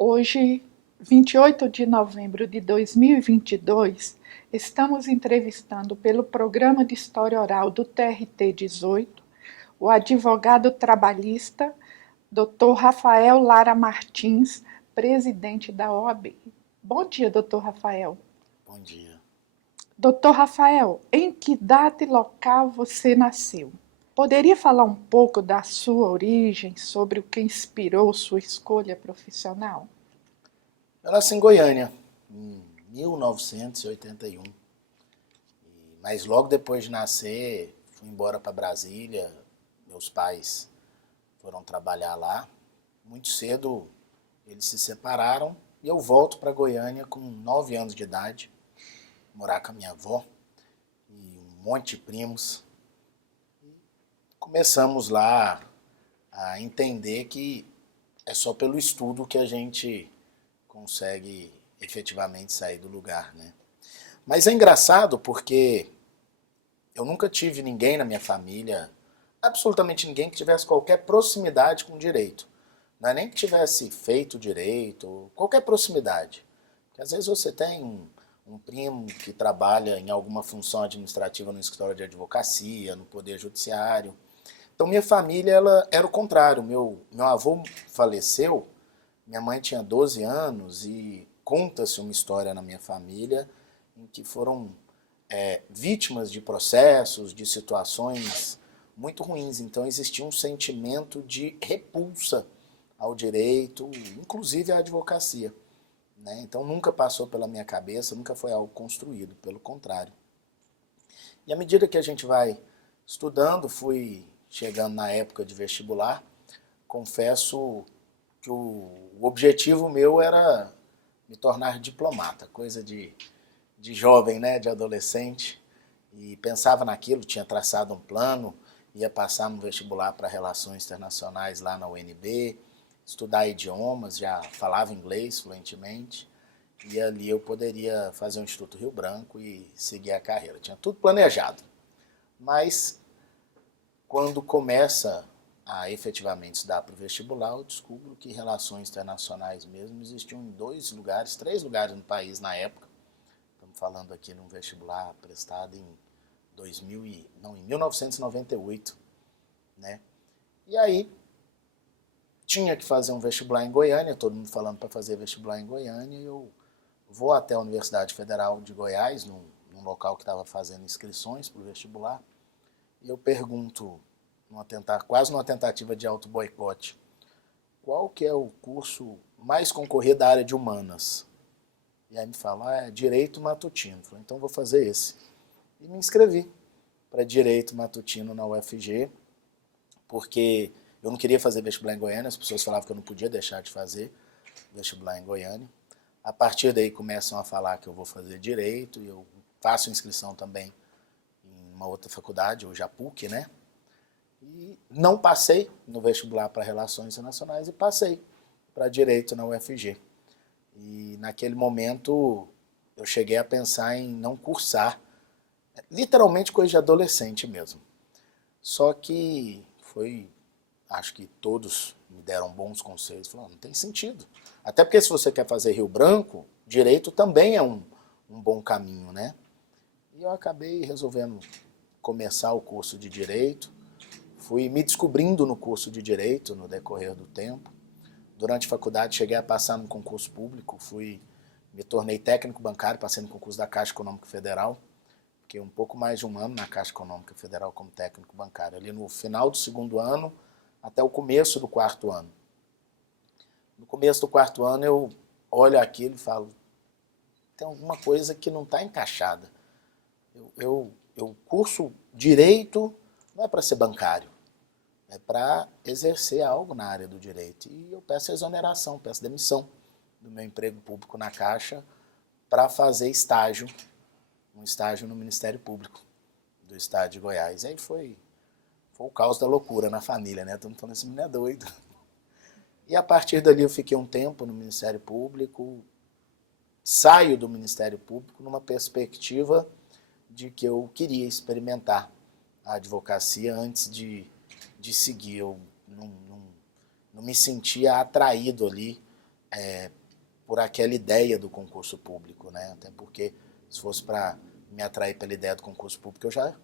Hoje, 28 de novembro de 2022, estamos entrevistando pelo Programa de História Oral do TRT 18 o advogado trabalhista Dr. Rafael Lara Martins, presidente da OAB. Bom dia, Dr. Rafael. Bom dia. Dr. Rafael, em que data e local você nasceu? Poderia falar um pouco da sua origem, sobre o que inspirou sua escolha profissional? Eu nasci em Goiânia, em 1981. Mas logo depois de nascer, fui embora para Brasília. Meus pais foram trabalhar lá. Muito cedo eles se separaram e eu volto para Goiânia com 9 anos de idade, morar com a minha avó e um monte de primos. Começamos lá a entender que é só pelo estudo que a gente consegue efetivamente sair do lugar, né? Mas é engraçado porque eu nunca tive ninguém na minha família, absolutamente ninguém que tivesse qualquer proximidade com o direito. Não é nem que tivesse feito direito, qualquer proximidade. Porque às vezes você tem um primo que trabalha em alguma função administrativa no escritório de advocacia, no poder judiciário. Então minha família ela era o contrário. Meu avô faleceu, minha mãe tinha 12 anos e conta-se uma história na minha família em que foram vítimas de processos, de situações muito ruins. Então existia um sentimento de repulsa ao direito, inclusive à advocacia, né? Então nunca passou pela minha cabeça, nunca foi algo construído, pelo contrário. E à medida que a gente vai estudando, fui chegando na época de vestibular, confesso que o objetivo meu era me tornar diplomata, coisa de jovem, né, de adolescente, e pensava naquilo, tinha traçado um plano, ia passar no vestibular para Relações Internacionais lá na UNB, estudar idiomas, já falava inglês fluentemente, e ali eu poderia fazer o Instituto Rio Branco e seguir a carreira. Tinha tudo planejado. Mas quando começa a efetivamente estudar para o vestibular, eu descubro que relações internacionais mesmo existiam em 2 lugares, 3 lugares no país na época. Estamos falando aqui num vestibular prestado em 1998, né? E aí tinha que fazer um vestibular em Goiânia, todo mundo falando para fazer vestibular em Goiânia, e eu vou até a Universidade Federal de Goiás, num local que estava fazendo inscrições para o vestibular, e eu pergunto, quase numa tentativa de auto-boicote, qual que é o curso mais concorrido da área de humanas? E aí me falam, é Direito Matutino. Eu falei, então vou fazer esse. E me inscrevi para Direito Matutino na UFG, porque eu não queria fazer vestibular em Goiânia, as pessoas falavam que eu não podia deixar de fazer vestibular em Goiânia. A partir daí começam a falar que eu vou fazer Direito, e eu faço inscrição também em uma outra faculdade, hoje a PUC, né? E não passei no vestibular para Relações Internacionais e passei para Direito na UFG. E naquele momento eu cheguei a pensar em não cursar, literalmente coisa de adolescente mesmo. Só que acho que todos me deram bons conselhos, falaram, não tem sentido. Até porque se você quer fazer Rio Branco, direito também é um bom caminho, né? E eu acabei resolvendo começar o curso de direito, fui me descobrindo no curso de direito no decorrer do tempo. Durante a faculdade cheguei a passar no concurso público, me tornei técnico bancário, passei no concurso da Caixa Econômica Federal, fiquei um pouco mais de um ano na Caixa Econômica Federal como técnico bancário, ali no final do segundo ano até o começo do quarto ano. No começo do quarto ano eu olho aquilo e falo, tem alguma coisa que não está encaixada. Eu curso direito não é para ser bancário, é para exercer algo na área do direito. E eu peço exoneração, peço demissão do meu emprego público na Caixa para fazer um estágio no Ministério Público do Estado de Goiás. E aí foi o caos da loucura na família, né? Todo mundo falando, esse menino é doido. E a partir dali eu fiquei um tempo no Ministério Público, saio do Ministério Público numa perspectiva de que eu queria experimentar a advocacia antes de seguir. Eu não me sentia atraído ali por aquela ideia do concurso público, né? Até porque se fosse para me atrair pela ideia do concurso público, eu já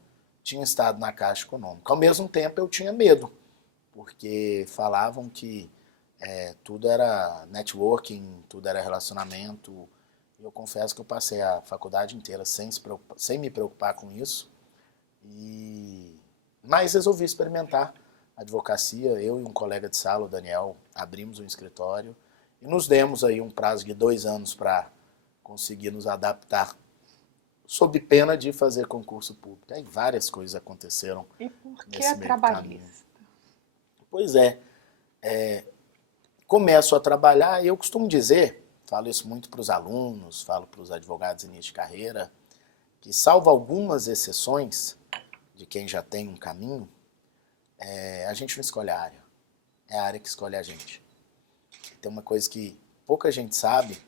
tinha estado na Caixa Econômica. Ao mesmo tempo, eu tinha medo, porque falavam que tudo era networking, tudo era relacionamento. Eu confesso que eu passei a faculdade inteira sem me preocupar com isso. Mas resolvi experimentar a advocacia. Eu e um colega de sala, o Daniel, abrimos um escritório e nos demos aí um prazo de 2 anos para conseguir nos adaptar, sob pena de fazer concurso público. Aí várias coisas aconteceram E por que nesse é meio caminho. trabalhista? Pois é, começo a trabalhar e eu costumo dizer, falo isso muito para os alunos, falo para os advogados em início de carreira, que salvo algumas exceções de quem já tem um caminho, a gente não escolhe a área, é a área que escolhe a gente. Tem uma coisa que pouca gente sabe,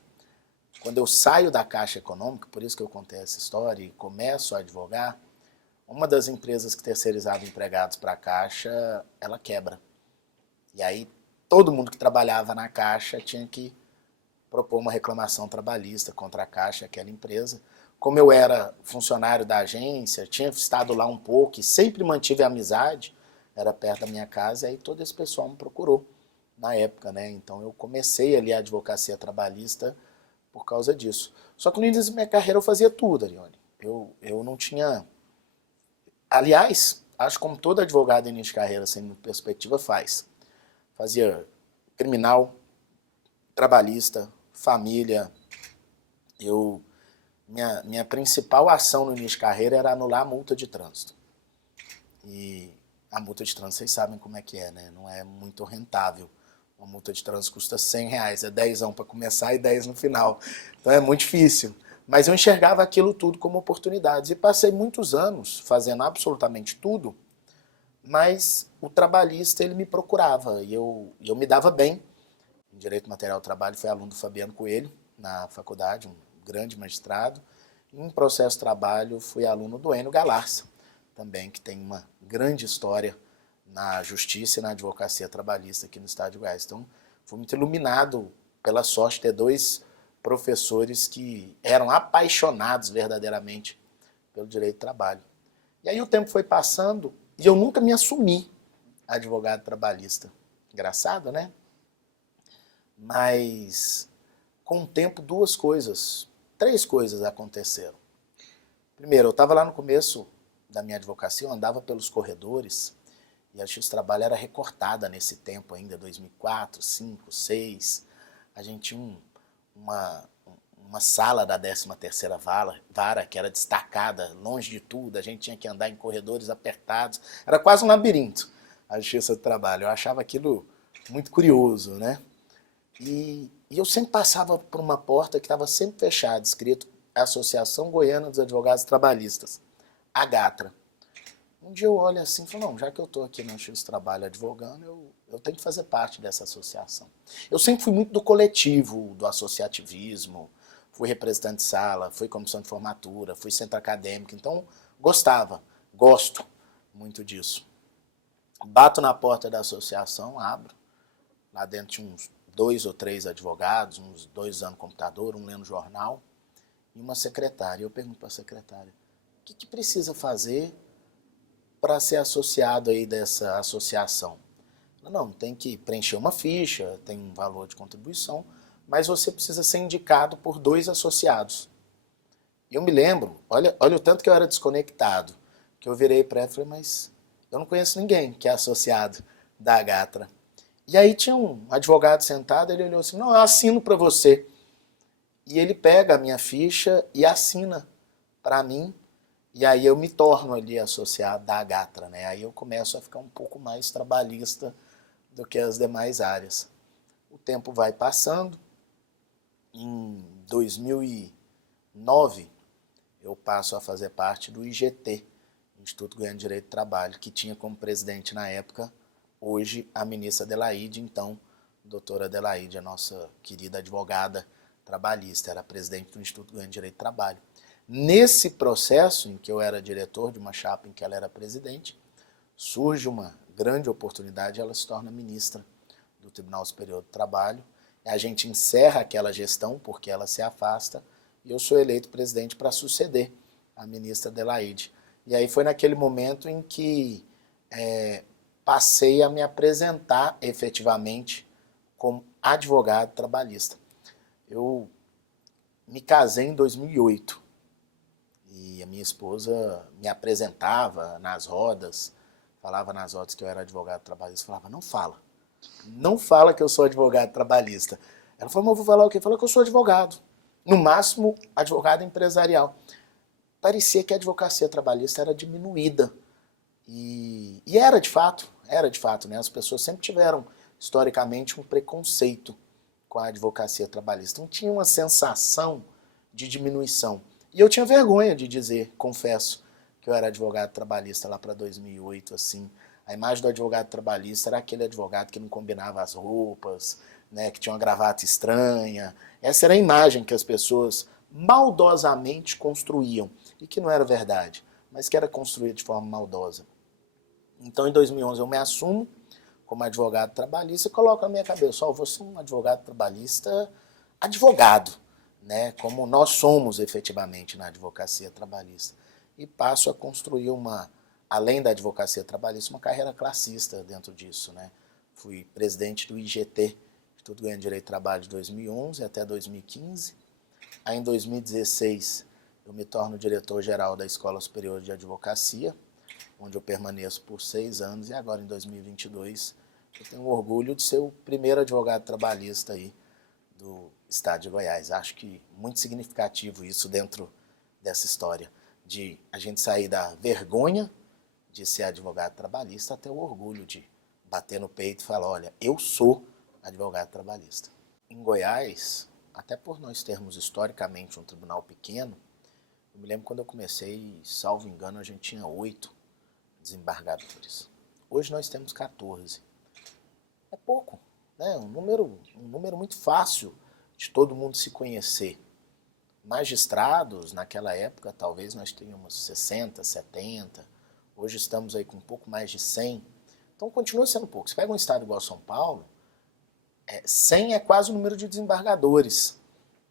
quando eu saio da Caixa Econômica, por isso que eu contei essa história e começo a advogar, uma das empresas que terceirizava empregados para a Caixa, ela quebra. E aí todo mundo que trabalhava na Caixa tinha que propor uma reclamação trabalhista contra a Caixa, aquela empresa. Como eu era funcionário da agência, tinha estado lá um pouco e sempre mantive a amizade, era perto da minha casa, e aí todo esse pessoal me procurou na época, né? Então eu comecei ali a advocacia trabalhista por causa disso. Só que no início da minha carreira eu fazia tudo, Arione. Eu não tinha... Aliás, acho que como todo advogado em início de carreira, sem perspectiva, fazia criminal, trabalhista, família. Minha principal ação no início de carreira era anular a multa de trânsito. E a multa de trânsito, vocês sabem como é que é, né? Não é muito rentável. Uma multa de trânsito custa R$100, é 10 para começar e 10 no final. Então é muito difícil. Mas eu enxergava aquilo tudo como oportunidades. E passei muitos anos fazendo absolutamente tudo, mas o trabalhista ele me procurava e eu me dava bem. Em Direito Material do Trabalho, fui aluno do Fabiano Coelho, na faculdade, um grande magistrado. Em Processo de Trabalho, fui aluno do Enio Galarza, também, que tem uma grande história na justiça e na advocacia trabalhista aqui no estado de Goiás. Então, fui muito iluminado pela sorte de ter 2 professores que eram apaixonados verdadeiramente pelo direito do trabalho. E aí o tempo foi passando e eu nunca me assumi advogado trabalhista. Engraçado, né? Mas, com o tempo, 3 coisas aconteceram. Primeiro, eu estava lá no começo da minha advocacia, eu andava pelos corredores e a Justiça do Trabalho era recortada nesse tempo ainda, 2004, 2005, 2006. A gente tinha uma sala da 13ª vara que era destacada, longe de tudo, a gente tinha que andar em corredores apertados. Era quase um labirinto, a Justiça do Trabalho. Eu achava aquilo muito curioso, né? E eu sempre passava por uma porta que estava sempre fechada, escrito Associação Goiana dos Advogados Trabalhistas, AGATRA. Um dia eu olho assim e falo, não, já que eu estou aqui no Justiça do Trabalho advogando, eu tenho que fazer parte dessa associação. Eu sempre fui muito do coletivo, do associativismo, fui representante de sala, fui comissão de formatura, fui centro acadêmico, então gosto muito disso. Bato na porta da associação, abro, lá dentro tinha uns 2 ou 3 advogados, uns 2 usando computador, um lendo jornal, e uma secretária. Eu pergunto para a secretária, o que precisa fazer para ser associado aí dessa associação? Não, tem que preencher uma ficha, tem um valor de contribuição, mas você precisa ser indicado por 2 associados. E eu me lembro, olha o tanto que eu era desconectado, que eu virei para ela e falei, mas eu não conheço ninguém que é associado da AGATRA. E aí tinha um advogado sentado, ele olhou assim, não, eu assino para você. E ele pega a minha ficha e assina para mim, e aí eu me torno ali associado da AGATRA, né? Aí eu começo a ficar um pouco mais trabalhista do que as demais áreas. O tempo vai passando, em 2009 eu passo a fazer parte do IGT, Instituto Goiano de Direito do Trabalho, que tinha como presidente na época, hoje, a ministra Adelaide, então, doutora Adelaide, a nossa querida advogada trabalhista, era presidente do Instituto Goiano de Direito do Trabalho. Nesse processo, em que eu era diretor de uma chapa em que ela era presidente, surge uma grande oportunidade, ela se torna ministra do Tribunal Superior do Trabalho. a gente encerra aquela gestão porque ela se afasta e eu sou eleito presidente para suceder a ministra Adelaide. E aí foi naquele momento em que passei a me apresentar efetivamente como advogado trabalhista. Eu me casei em 2008 e a minha esposa me apresentava nas rodas, falava nas rodas que eu era advogado trabalhista, falava, não fala que eu sou advogado trabalhista. Ela falou, mas eu vou falar o quê? Falou que eu sou advogado, no máximo advogado empresarial. Parecia que a advocacia trabalhista era diminuída e era de fato, né? As pessoas sempre tiveram historicamente um preconceito com a advocacia trabalhista. Então tinha uma sensação de diminuição. E eu tinha vergonha de dizer, confesso, que eu era advogado trabalhista lá para 2008, assim. A imagem do advogado trabalhista era aquele advogado que não combinava as roupas, né, que tinha uma gravata estranha. Essa era a imagem que as pessoas maldosamente construíam, e que não era verdade, mas que era construída de forma maldosa. Então, em 2011, eu me assumo como advogado trabalhista e coloco na minha cabeça, eu vou ser um advogado trabalhista advogado, né, como nós somos efetivamente na advocacia trabalhista. E passo a construir além da advocacia trabalhista, uma carreira classista dentro disso, né. Fui presidente do IGT, Instituto Goiano de Direito do Trabalho, de 2011 até 2015. Aí, em 2016, eu me torno diretor-geral da Escola Superior de Advocacia, onde eu permaneço por 6 anos, e agora, em 2022, eu tenho o orgulho de ser o primeiro advogado trabalhista aí do estado de Goiás. Acho que muito significativo isso dentro dessa história, de a gente sair da vergonha de ser advogado trabalhista até o orgulho de bater no peito e falar, olha, eu sou advogado trabalhista. Em Goiás, até por nós termos historicamente um tribunal pequeno, eu me lembro quando eu comecei, salvo engano, a gente tinha 8 desembargadores. Hoje nós temos 14. É pouco, né? Um número muito fácil de todo mundo se conhecer. Magistrados, naquela época, talvez nós tínhamos 60, 70. Hoje estamos aí com um pouco mais de 100. Então continua sendo pouco. Você pega um estado igual São Paulo, 100 é quase o número de desembargadores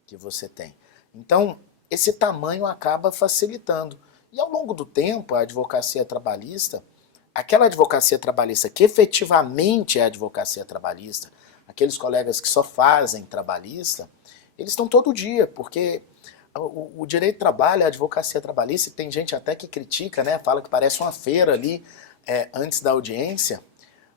que você tem. Então, esse tamanho acaba facilitando. E ao longo do tempo, a advocacia trabalhista, aquela advocacia trabalhista que efetivamente é advocacia trabalhista, aqueles colegas que só fazem trabalhista, eles estão todo dia, porque o direito do trabalho, a advocacia trabalhista, e tem gente até que critica, né, fala que parece uma feira ali antes da audiência,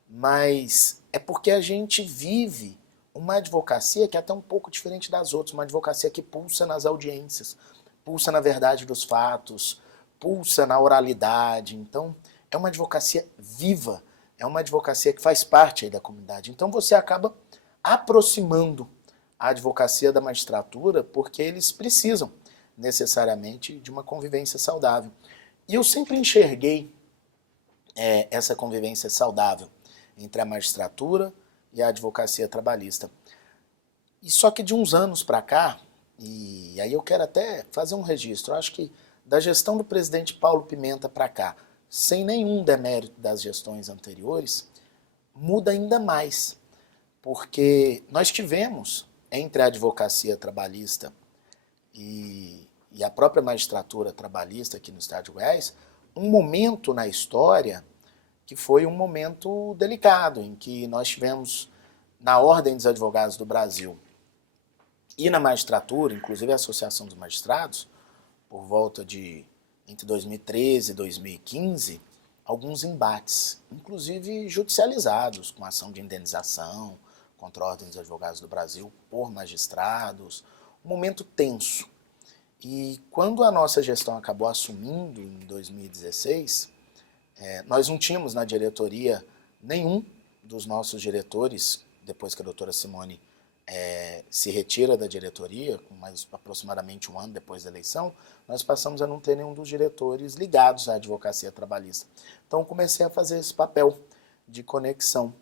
mas é porque a gente vive uma advocacia que é até um pouco diferente das outras, uma advocacia que pulsa nas audiências, pulsa na verdade dos fatos, pulsa na oralidade. Então, é uma advocacia viva, é uma advocacia que faz parte aí da comunidade. Então, você acaba aproximando a advocacia da magistratura porque eles precisam necessariamente de uma convivência saudável. E eu sempre enxerguei essa convivência saudável entre a magistratura e a advocacia trabalhista. E só que de uns anos para cá, e aí eu quero até fazer um registro, eu acho que da gestão do presidente Paulo Pimenta para cá, sem nenhum demérito das gestões anteriores, muda ainda mais, porque nós tivemos, entre a advocacia trabalhista e a própria magistratura trabalhista aqui no estado de Goiás, um momento na história que foi um momento delicado, em que nós tivemos na Ordem dos Advogados do Brasil e na magistratura, inclusive a Associação dos Magistrados, por volta de entre 2013 e 2015, alguns embates, inclusive judicializados, com ação de indenização contra a Ordem dos Advogados do Brasil por magistrados, um momento tenso. E quando a nossa gestão acabou assumindo em 2016, nós não tínhamos na diretoria nenhum dos nossos diretores, depois que a doutora Simone se retira da diretoria, com mais aproximadamente um ano depois da eleição, nós passamos a não ter nenhum dos diretores ligados à advocacia trabalhista. Então comecei a fazer esse papel de conexão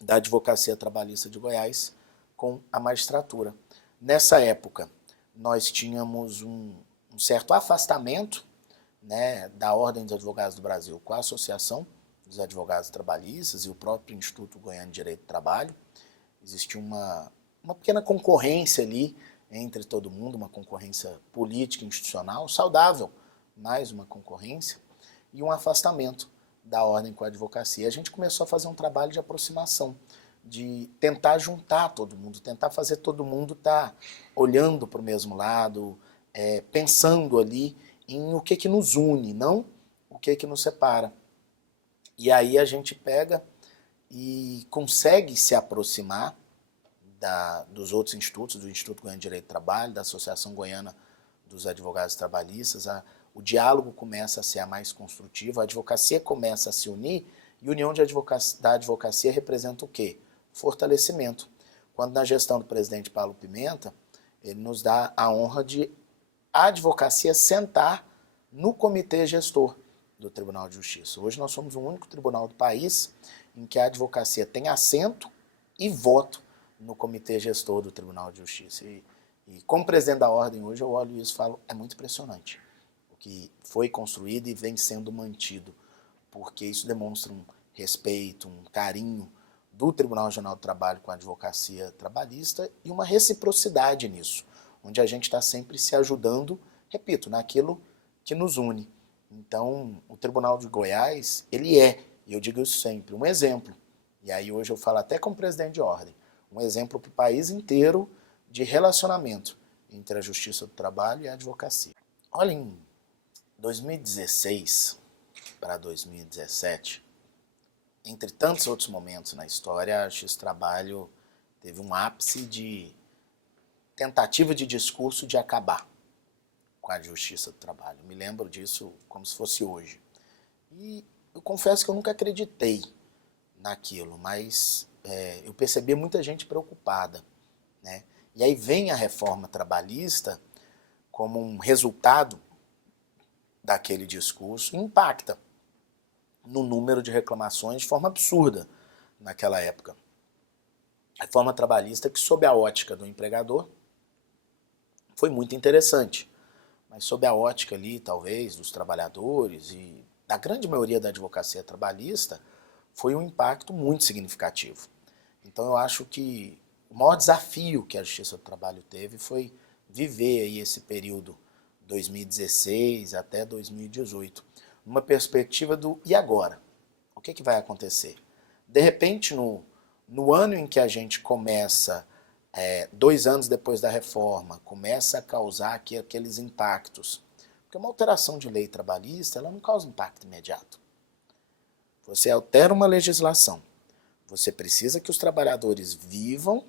da advocacia trabalhista de Goiás com a magistratura. Nessa época, nós tínhamos um certo afastamento, né, da Ordem dos Advogados do Brasil com a Associação dos Advogados Trabalhistas e o próprio Instituto Goiano de Direito do Trabalho. Existia uma uma pequena concorrência ali entre todo mundo, uma concorrência política, institucional, saudável, mais uma concorrência, e um afastamento da ordem com a advocacia. A gente começou a fazer um trabalho de aproximação, de tentar juntar todo mundo, tentar fazer todo mundo estar olhando para o mesmo lado, pensando ali em o que nos une, não o que nos separa. E aí a gente pega e consegue se aproximar dos outros institutos, do Instituto Goiano de Direito do Trabalho, da Associação Goiana dos Advogados Trabalhistas. O diálogo começa a ser mais construtivo, a advocacia começa a se unir, e a união da advocacia representa o quê? Fortalecimento. Quando na gestão do presidente Paulo Pimenta, ele nos dá a honra de a advocacia sentar no comitê gestor do Tribunal de Justiça. Hoje nós somos o único tribunal do país em que a advocacia tem assento e voto no comitê gestor do Tribunal de Justiça. E como presidente da ordem hoje, eu olho isso e falo, é muito impressionante o que foi construído e vem sendo mantido, porque isso demonstra um respeito, um carinho do Tribunal Regional do Trabalho com a advocacia trabalhista e uma reciprocidade nisso, onde a gente está sempre se ajudando, repito, naquilo que nos une. Então, o Tribunal de Goiás, ele é, e eu digo isso sempre, um exemplo. E aí hoje eu falo até como presidente de ordem, um exemplo para o país inteiro de relacionamento entre a Justiça do Trabalho e a advocacia. Olha, em 2016 para 2017, entre tantos outros momentos na história, a Justiça do Trabalho teve um ápice de tentativa de discurso de acabar com a Justiça do Trabalho. Eu me lembro disso como se fosse hoje. E eu confesso que eu nunca acreditei naquilo, mas eu percebi muita gente preocupada, né? E aí vem a reforma trabalhista como um resultado daquele discurso e impacta no número de reclamações de forma absurda naquela época. Reforma trabalhista que, sob a ótica do empregador, foi muito interessante, mas sob a ótica ali, talvez, dos trabalhadores e da grande maioria da advocacia trabalhista, foi um impacto muito significativo. Então eu acho que o maior desafio que a Justiça do Trabalho teve foi viver aí esse período 2016 até 2018, numa perspectiva do e agora? O que vai acontecer? De repente, no ano em que a gente começa, 2 anos depois da reforma, começa a causar aqueles impactos, porque uma alteração de lei trabalhista ela não causa impacto imediato. Você altera uma legislação, você precisa que os trabalhadores vivam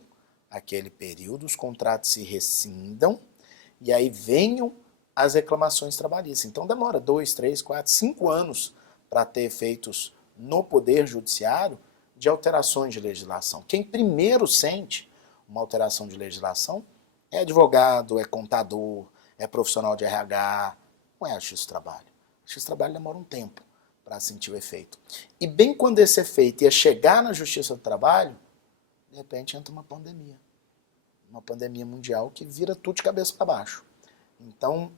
aquele período, os contratos se rescindam e aí venham as reclamações trabalhistas. Então demora 2, 3, 4, 5 anos para ter efeitos no Poder Judiciário de alterações de legislação. Quem primeiro sente uma alteração de legislação é advogado, é contador, é profissional de RH, não é a Justiça do Trabalho. A Justiça do Trabalho demora um tempo para sentir o efeito. E bem quando esse efeito ia chegar na Justiça do Trabalho, de repente entra uma pandemia mundial que vira tudo de cabeça para baixo. Então,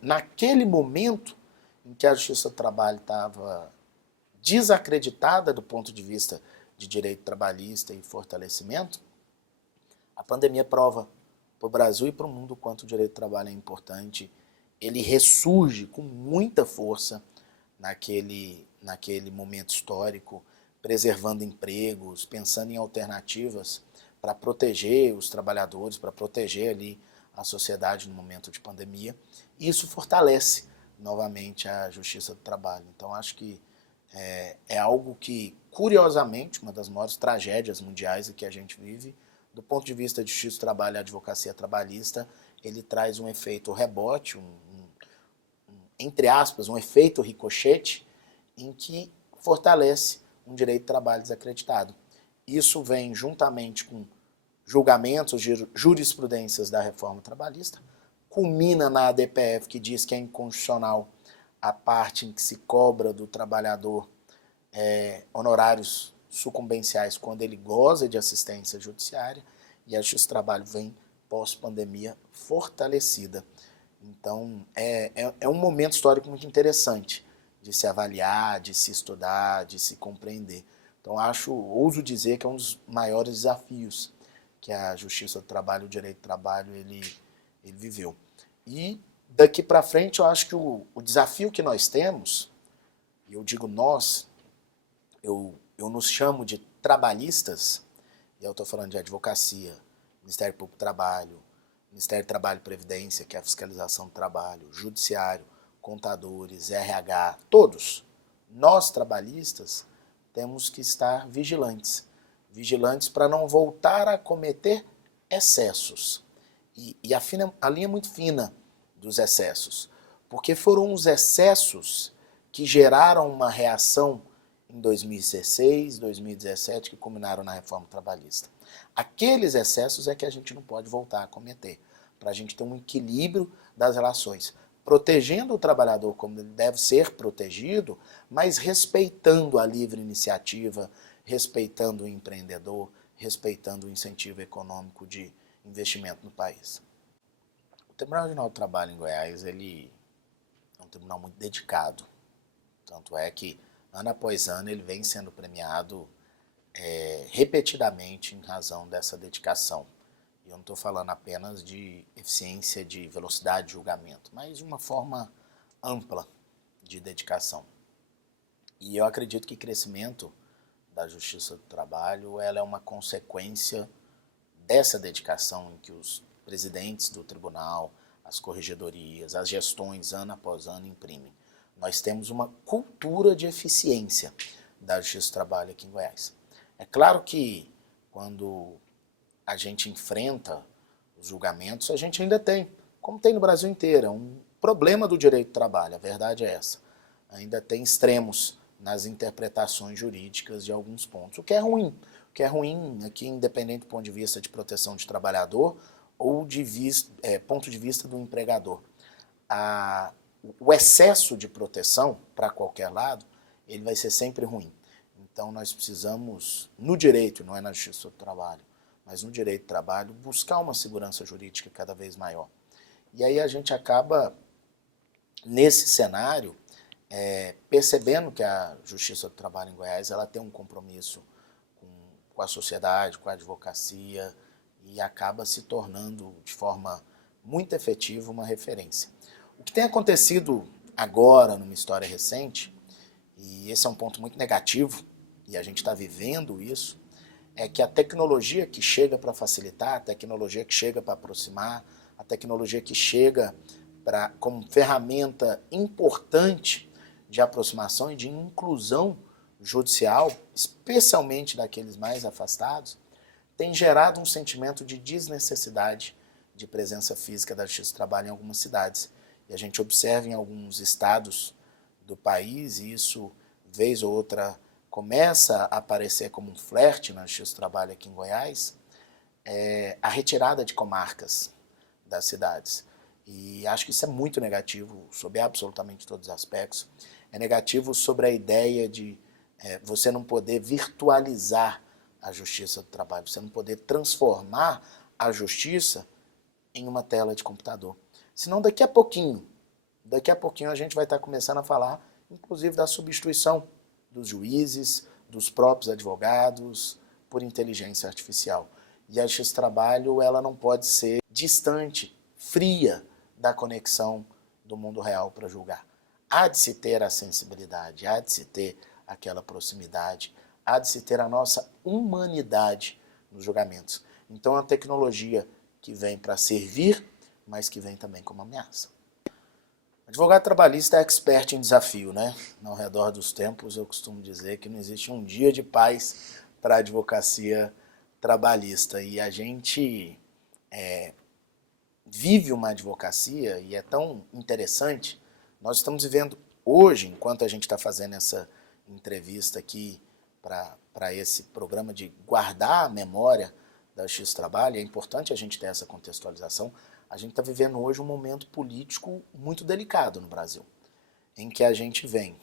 naquele momento em que a Justiça do Trabalho estava desacreditada do ponto de vista de direito trabalhista e fortalecimento, a pandemia prova para o Brasil e para o mundo o quanto o direito do trabalho é importante. Ele ressurge com muita força naquele momento histórico, preservando empregos, pensando em alternativas para proteger os trabalhadores, para proteger ali a sociedade no momento de pandemia. E isso fortalece novamente a Justiça do Trabalho. Então acho que é algo que, curiosamente, uma das maiores tragédias mundiais que a gente vive, do ponto de vista de Justiça do Trabalho e advocacia trabalhista, ele traz um efeito rebote, entre aspas, um efeito ricochete, em que fortalece um direito de trabalho desacreditado. Isso vem juntamente com julgamentos de jurisprudências da reforma trabalhista, culmina na ADPF, que diz que é inconstitucional a parte em que se cobra do trabalhador honorários sucumbenciais quando ele goza de assistência judiciária, e a Justiça do Trabalho vem pós-pandemia fortalecida. Então, é um momento histórico muito interessante de se avaliar, de se estudar, de se compreender. Então, ouso dizer que é um dos maiores desafios que a Justiça do Trabalho, o Direito do Trabalho, ele viveu. E daqui para frente eu acho que o desafio que nós temos, e eu digo nós, eu nos chamo de trabalhistas, e eu estou falando de advocacia, Ministério Público do Trabalho, Ministério do Trabalho e Previdência, que é a fiscalização do trabalho, judiciário, contadores, RH, todos. Nós, trabalhistas, temos que estar vigilantes. Vigilantes para não voltar a cometer excessos. E a linha é muito fina dos excessos. Porque foram os excessos que geraram uma reação em 2016, 2017, que culminaram na reforma trabalhista. Aqueles excessos é que a gente não pode voltar a cometer, para a gente ter um equilíbrio das relações, protegendo o trabalhador como ele deve ser protegido, mas respeitando a livre iniciativa, respeitando o empreendedor, respeitando o incentivo econômico de investimento no país. O Tribunal Regional do Trabalho em Goiás, ele é um tribunal muito dedicado, tanto é que ano após ano ele vem sendo premiado repetidamente em razão dessa dedicação. E eu não estou falando apenas de eficiência, de velocidade de julgamento, mas de uma forma ampla de dedicação. E eu acredito que o crescimento da Justiça do Trabalho ela é uma consequência dessa dedicação em que os presidentes do tribunal, as corregedorias, as gestões, ano após ano, imprimem. Nós temos uma cultura de eficiência da Justiça do Trabalho aqui em Goiás. É claro que quando a gente enfrenta os julgamentos, a gente ainda tem, como tem no Brasil inteiro, um problema do direito do trabalho, a verdade é essa. Ainda tem extremos nas interpretações jurídicas de alguns pontos, o que é ruim. O que é ruim aqui, independente do ponto de vista de proteção de trabalhador ou de ponto de vista do empregador. O excesso de proteção, para qualquer lado, ele vai ser sempre ruim. Então nós precisamos, no direito, não é na Justiça do Trabalho, mas no direito do trabalho, buscar uma segurança jurídica cada vez maior. E aí a gente acaba, nesse cenário, percebendo que a Justiça do Trabalho em Goiás ela tem um compromisso com a sociedade, com a advocacia, e acaba se tornando, de forma muito efetiva, uma referência. O que tem acontecido agora, numa história recente, e esse é um ponto muito negativo, e a gente está vivendo isso, é que a tecnologia que chega para facilitar, a tecnologia que chega para aproximar, a tecnologia que chega como ferramenta importante de aproximação e de inclusão judicial, especialmente daqueles mais afastados, tem gerado um sentimento de desnecessidade de presença física da Justiça do Trabalho em algumas cidades. E a gente observa em alguns estados do país, e isso, vez ou outra, começa a aparecer como um flerte na Justiça do Trabalho aqui em Goiás, a retirada de comarcas das cidades. E acho que isso é muito negativo, sob absolutamente todos os aspectos. É negativo sobre a ideia de você não poder virtualizar a Justiça do Trabalho, você não poder transformar a Justiça em uma tela de computador. Senão daqui a pouquinho a gente vai estar começando a falar, inclusive, da substituição dos juízes, dos próprios advogados, por inteligência artificial. E a Justiça do Trabalho ela não pode ser distante, fria da conexão do mundo real para julgar. Há de se ter a sensibilidade, há de se ter aquela proximidade, há de se ter a nossa humanidade nos julgamentos. Então, a tecnologia que vem para servir, mas que vem também como ameaça. Advogado trabalhista é expert em desafio, né? Ao redor dos tempos, eu costumo dizer que não existe um dia de paz para a advocacia trabalhista. E a gente vive uma advocacia, e é tão interessante, nós estamos vivendo hoje, enquanto a gente está fazendo essa entrevista aqui para esse programa de guardar a memória da Justiça do Trabalho, é importante a gente ter essa contextualização. A gente está vivendo hoje um momento político muito delicado no Brasil, em que a gente vem,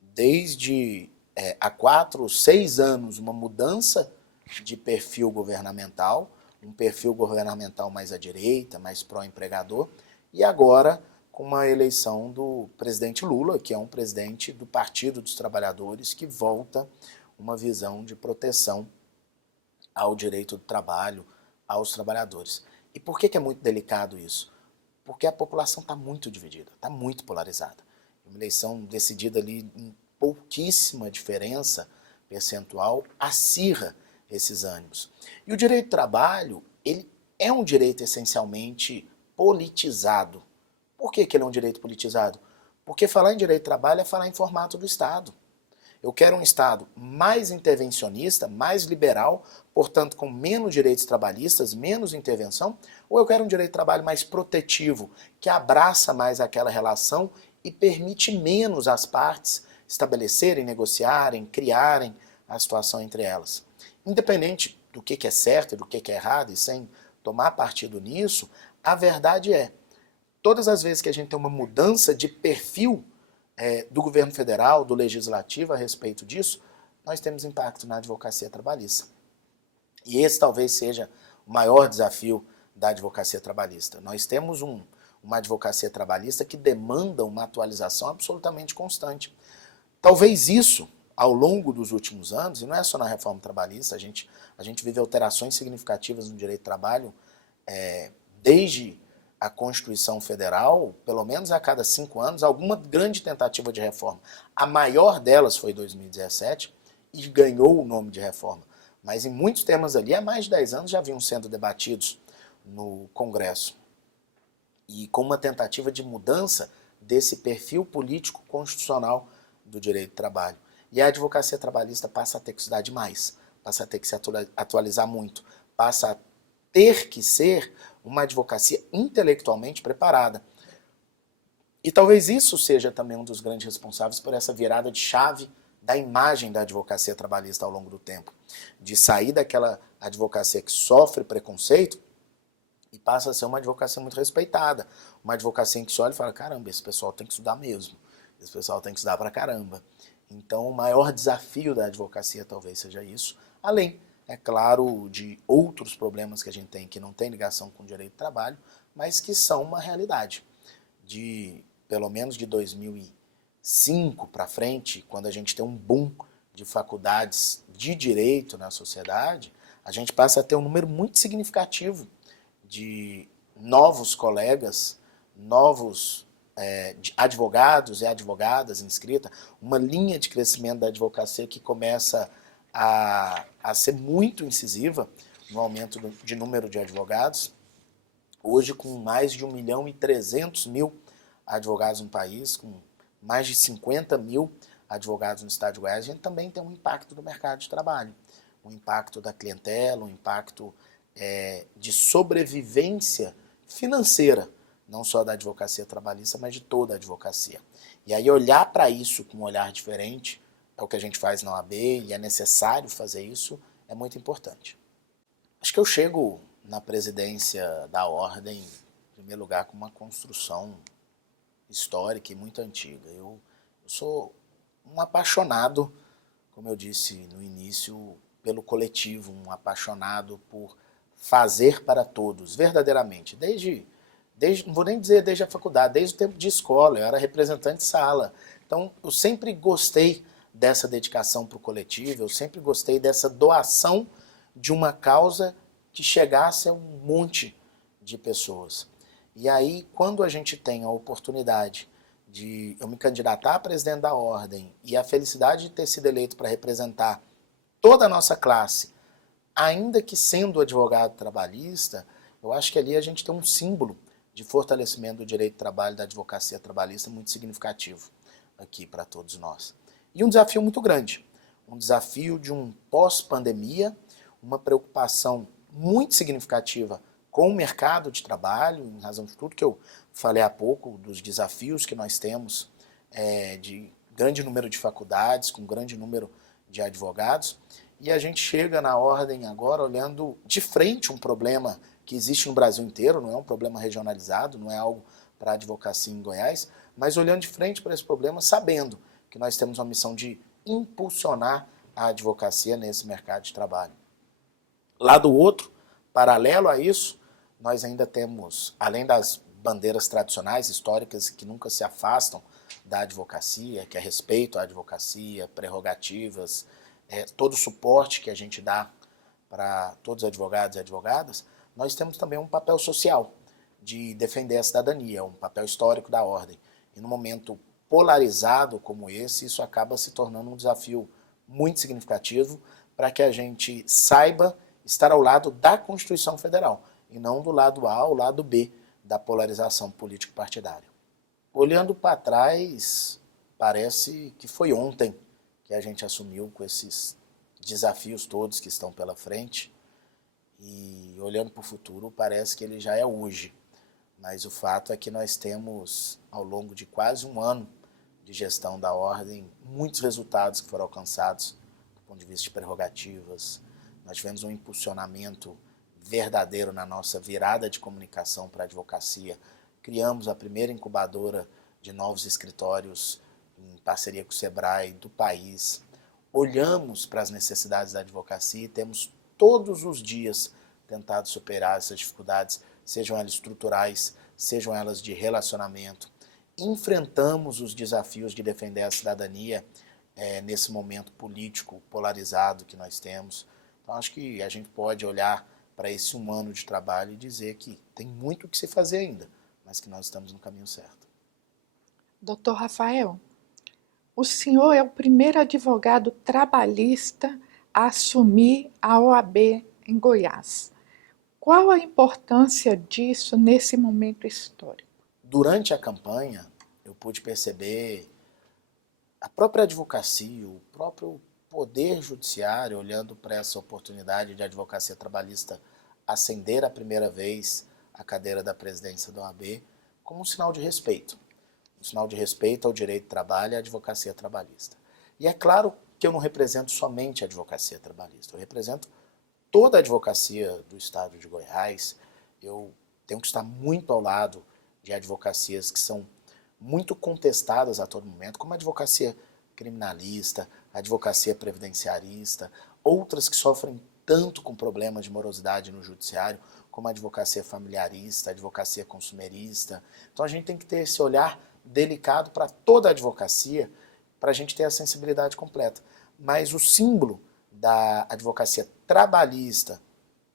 desde há 4 ou 6 anos, uma mudança de perfil governamental, um perfil governamental mais à direita, mais pró-empregador, e agora com uma eleição do presidente Lula, que é um presidente do Partido dos Trabalhadores, que volta uma visão de proteção ao direito do trabalho, aos trabalhadores. E por que é muito delicado isso? Porque a população está muito dividida, está muito polarizada. Uma eleição decidida ali em pouquíssima diferença percentual acirra esses ânimos. E o direito do trabalho, ele é um direito essencialmente politizado. Por que ele é um direito politizado? Porque falar em direito do trabalho é falar em formato do Estado. Eu quero um Estado mais intervencionista, mais liberal, portanto com menos direitos trabalhistas, menos intervenção, ou eu quero um direito de trabalho mais protetivo, que abraça mais aquela relação e permite menos às partes estabelecerem, negociarem, criarem a situação entre elas. Independente do que é certo e do que é errado, e sem tomar partido nisso, a verdade é, todas as vezes que a gente tem uma mudança de perfil do governo federal, do legislativo a respeito disso, nós temos impacto na advocacia trabalhista. E esse talvez seja o maior desafio da advocacia trabalhista. Nós temos uma advocacia trabalhista que demanda uma atualização absolutamente constante. Talvez isso, ao longo dos últimos anos, e não é só na reforma trabalhista, a gente vive alterações significativas no direito do trabalho desde a Constituição Federal, pelo menos a cada 5 anos, alguma grande tentativa de reforma. A maior delas foi em 2017 e ganhou o nome de reforma. Mas em muitos temas ali, há mais de 10 anos, já vinham sendo debatidos no Congresso. E com uma tentativa de mudança desse perfil político constitucional do direito do trabalho. E a advocacia trabalhista passa a ter que estudar demais, passa a ter que se atualizar muito, passa a ter que ser uma advocacia intelectualmente preparada. E talvez isso seja também um dos grandes responsáveis por essa virada de chave da imagem da advocacia trabalhista ao longo do tempo. De sair daquela advocacia que sofre preconceito e passa a ser uma advocacia muito respeitada. Uma advocacia em que se olha e fala, caramba, esse pessoal tem que estudar mesmo. Esse pessoal tem que estudar pra caramba. Então o maior desafio da advocacia talvez seja isso. Além, é claro, de outros problemas que a gente tem que não tem ligação com o direito do trabalho, mas que são uma realidade. Pelo menos de 2005 para frente, quando a gente tem um boom de faculdades de direito na sociedade, a gente passa a ter um número muito significativo de novos colegas, novos de advogados e advogadas inscritas, uma linha de crescimento da advocacia que começa a ser muito incisiva no aumento de número de advogados, hoje com mais de 1.300.000 advogados no país, com mais de 50 mil advogados no estado de Goiás, a gente também tem um impacto no mercado de trabalho, um impacto da clientela, um impacto de sobrevivência financeira, não só da advocacia trabalhista, mas de toda a advocacia. E aí olhar para isso com um olhar diferente, é o que a gente faz na OAB e é necessário fazer isso, é muito importante. Acho que eu chego na presidência da Ordem, em primeiro lugar, com uma construção histórica e muito antiga. Eu sou um apaixonado, como eu disse no início, pelo coletivo, um apaixonado por fazer para todos, verdadeiramente. Desde não vou nem dizer desde a faculdade, desde o tempo de escola, eu era representante de sala. Então, eu sempre gostei dessa dedicação para o coletivo, eu sempre gostei dessa doação de uma causa que chegasse a um monte de pessoas. E aí, quando a gente tem a oportunidade de eu me candidatar a presidente da Ordem e a felicidade de ter sido eleito para representar toda a nossa classe, ainda que sendo advogado trabalhista, eu acho que ali a gente tem um símbolo de fortalecimento do direito do trabalho, da advocacia trabalhista muito significativo aqui para todos nós. E um desafio muito grande, um desafio de um pós-pandemia, uma preocupação muito significativa com o mercado de trabalho, em razão de tudo que eu falei há pouco, dos desafios que nós temos de grande número de faculdades, com grande número de advogados, e a gente chega na Ordem agora olhando de frente um problema que existe no Brasil inteiro, não é um problema regionalizado, não é algo para a advocacia em Goiás, mas olhando de frente para esse problema, sabendo que nós temos uma missão de impulsionar a advocacia nesse mercado de trabalho. Lá do outro, paralelo a isso, nós ainda temos, além das bandeiras tradicionais, históricas, que nunca se afastam da advocacia, que é respeito à advocacia, prerrogativas, todo o suporte que a gente dá para todos os advogados e advogadas, nós temos também um papel social de defender a cidadania, um papel histórico da ordem. E num momento polarizado como esse, isso acaba se tornando um desafio muito significativo para que a gente saiba estar ao lado da Constituição Federal e não do lado A ou lado B da polarização político-partidária. Olhando para trás, parece que foi ontem que a gente assumiu com esses desafios todos que estão pela frente, e olhando para o futuro, parece que ele já é hoje. Mas o fato é que nós temos, ao longo de quase um ano de gestão da ordem, muitos resultados que foram alcançados do ponto de vista de prerrogativas. Nós tivemos um impulsionamento verdadeiro na nossa virada de comunicação para a advocacia. Criamos a primeira incubadora de novos escritórios em parceria com o Sebrae do país. Olhamos para as necessidades da advocacia e temos todos os dias tentado superar essas dificuldades, sejam elas estruturais, sejam elas de relacionamento. Enfrentamos os desafios de defender a cidadania nesse momento político polarizado que nós temos. Então, acho que a gente pode olhar para esse um ano de trabalho e dizer que tem muito o que se fazer ainda, mas que nós estamos no caminho certo. Doutor Rafael, o senhor é o primeiro advogado trabalhista a assumir a OAB em Goiás. Qual a importância disso nesse momento histórico? Durante a campanha, eu pude perceber a própria advocacia, o próprio poder judiciário, olhando para essa oportunidade de advocacia trabalhista ascender a primeira vez a cadeira da presidência da OAB, como um sinal de respeito. Um sinal de respeito ao direito de trabalho e à advocacia trabalhista. E é claro que eu não represento somente a advocacia trabalhista, eu represento toda a advocacia do estado de Goiás. Eu tenho que estar muito ao lado de advocacias que são muito contestadas a todo momento, como a advocacia criminalista, a advocacia previdenciarista, outras que sofrem tanto com problemas de morosidade no judiciário, como a advocacia familiarista, a advocacia consumerista. Então a gente tem que ter esse olhar delicado para toda a advocacia, para a gente ter a sensibilidade completa. Mas o símbolo da advocacia trabalhista,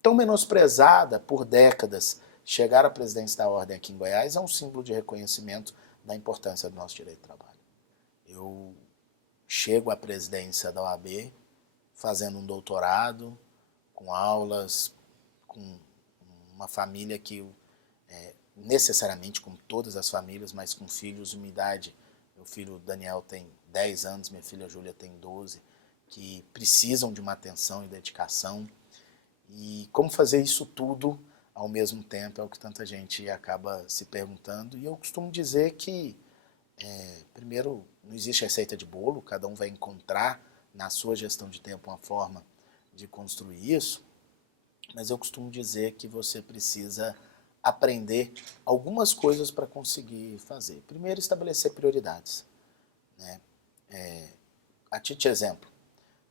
tão menosprezada por décadas, chegar à presidência da ordem aqui em Goiás é um símbolo de reconhecimento da importância do nosso direito de trabalho. Eu chego à presidência da OAB fazendo um doutorado, com aulas, com uma família que, necessariamente, como todas as famílias, mas com filhos de uma idade. Meu filho Daniel tem 10 anos, minha filha Júlia tem 12, que precisam de uma atenção e dedicação. E como fazer isso tudo ao mesmo tempo é o que tanta gente acaba se perguntando. E eu costumo dizer que, primeiro, não existe receita de bolo, cada um vai encontrar na sua gestão de tempo uma forma de construir isso, mas eu costumo dizer que você precisa aprender algumas coisas para conseguir fazer. Primeiro, estabelecer prioridades, né? A título de exemplo,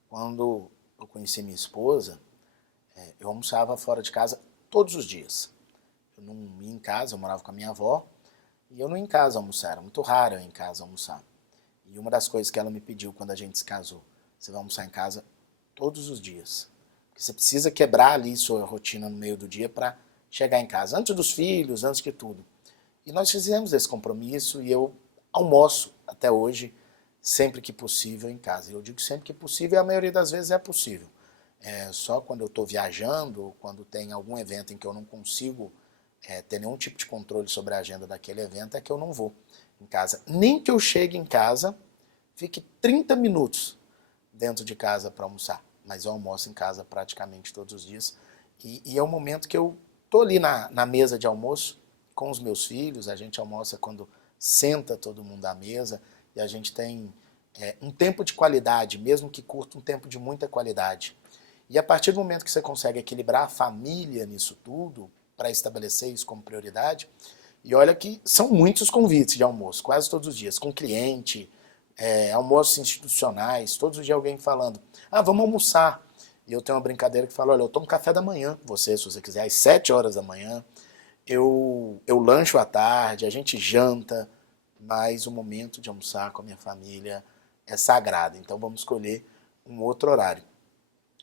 quando eu conheci minha esposa, eu almoçava fora de casa todos os dias. Eu não ia em casa, eu morava com a minha avó, e eu não ia em casa almoçar, era muito raro eu ir em casa almoçar. E uma das coisas que ela me pediu quando a gente se casou, você vai almoçar em casa todos os dias. Porque você precisa quebrar ali sua rotina no meio do dia para chegar em casa, antes dos filhos, antes de tudo. E nós fizemos esse compromisso e eu almoço até hoje, sempre que possível, em casa. Eu digo sempre que possível e a maioria das vezes é possível. Só quando eu estou viajando ou quando tem algum evento em que eu não consigo ter nenhum tipo de controle sobre a agenda daquele evento é que eu não vou em casa. Nem que eu chegue em casa, fique 30 minutos dentro de casa para almoçar. Mas eu almoço em casa praticamente todos os dias. E é o momento que eu estou ali na mesa de almoço com os meus filhos. A gente almoça quando senta todo mundo à mesa e a gente tem um tempo de qualidade, mesmo que curto, um tempo de muita qualidade. E a partir do momento que você consegue equilibrar a família nisso tudo, para estabelecer isso como prioridade, e olha que são muitos convites de almoço, quase todos os dias, com cliente, almoços institucionais, todos os dias alguém falando, vamos almoçar. E eu tenho uma brincadeira que fala, olha, eu tomo café da manhã com você, se você quiser, às 7 horas da manhã, eu lancho à tarde, a gente janta, mas o momento de almoçar com a minha família é sagrado, então vamos escolher um outro horário.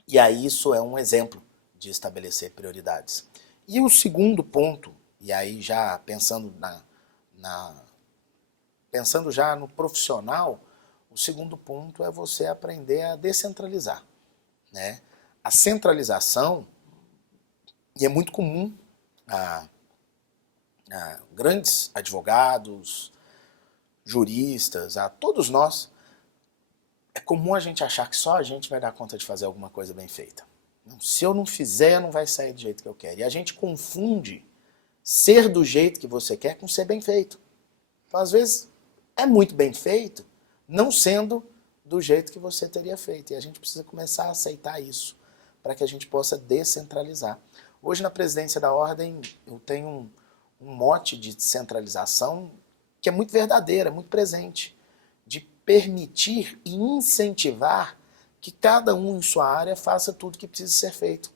E aí isso é um exemplo de estabelecer prioridades. E o segundo ponto, e aí já pensando pensando já no profissional, o segundo ponto é você aprender a descentralizar, né? A centralização, e é muito comum a grandes advogados, juristas, a todos nós, é comum a gente achar que só a gente vai dar conta de fazer alguma coisa bem feita. Se eu não fizer, não vai sair do jeito que eu quero. E a gente confunde ser do jeito que você quer com ser bem feito. Então, às vezes, é muito bem feito, não sendo do jeito que você teria feito. E a gente precisa começar a aceitar isso, para que a gente possa descentralizar. Hoje, na presidência da Ordem, eu tenho um mote de descentralização que é muito verdadeiro, é muito presente, de permitir e incentivar que cada um em sua área faça tudo que precisa ser feito.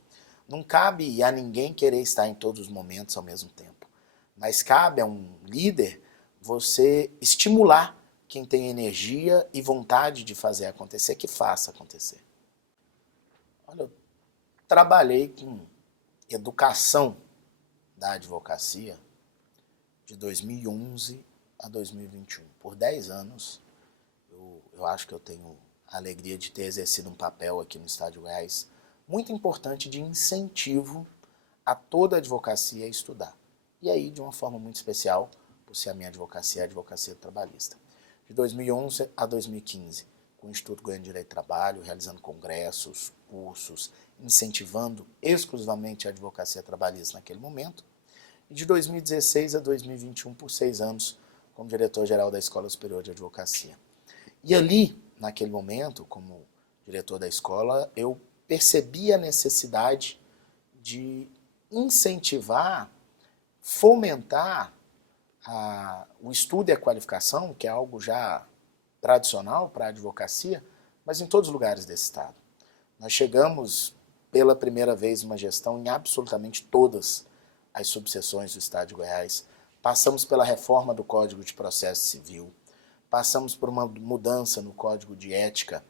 Não cabe a ninguém querer estar em todos os momentos ao mesmo tempo, mas cabe a um líder você estimular quem tem energia e vontade de fazer acontecer, que faça acontecer. Olha, eu trabalhei com educação da advocacia de 2011 a 2021. Por 10 anos, eu acho que eu tenho a alegria de ter exercido um papel aqui no Estado de Goiás muito importante de incentivo a toda a advocacia a estudar. E aí, de uma forma muito especial, por ser a minha advocacia, a advocacia trabalhista. De 2011 a 2015, com o Instituto Goiano de Direito do Trabalho, realizando congressos, cursos, incentivando exclusivamente a advocacia trabalhista naquele momento. E de 2016 a 2021, por 6 anos, como diretor-geral da Escola Superior de Advocacia. E ali, naquele momento, como diretor da escola, eu percebi a necessidade de incentivar, fomentar o estudo e a qualificação, que é algo já tradicional para a advocacia, mas em todos os lugares desse estado. Nós chegamos pela primeira vez uma gestão em absolutamente todas as subseções do estado de Goiás, passamos pela reforma do Código de Processo Civil, passamos por uma mudança no Código de Ética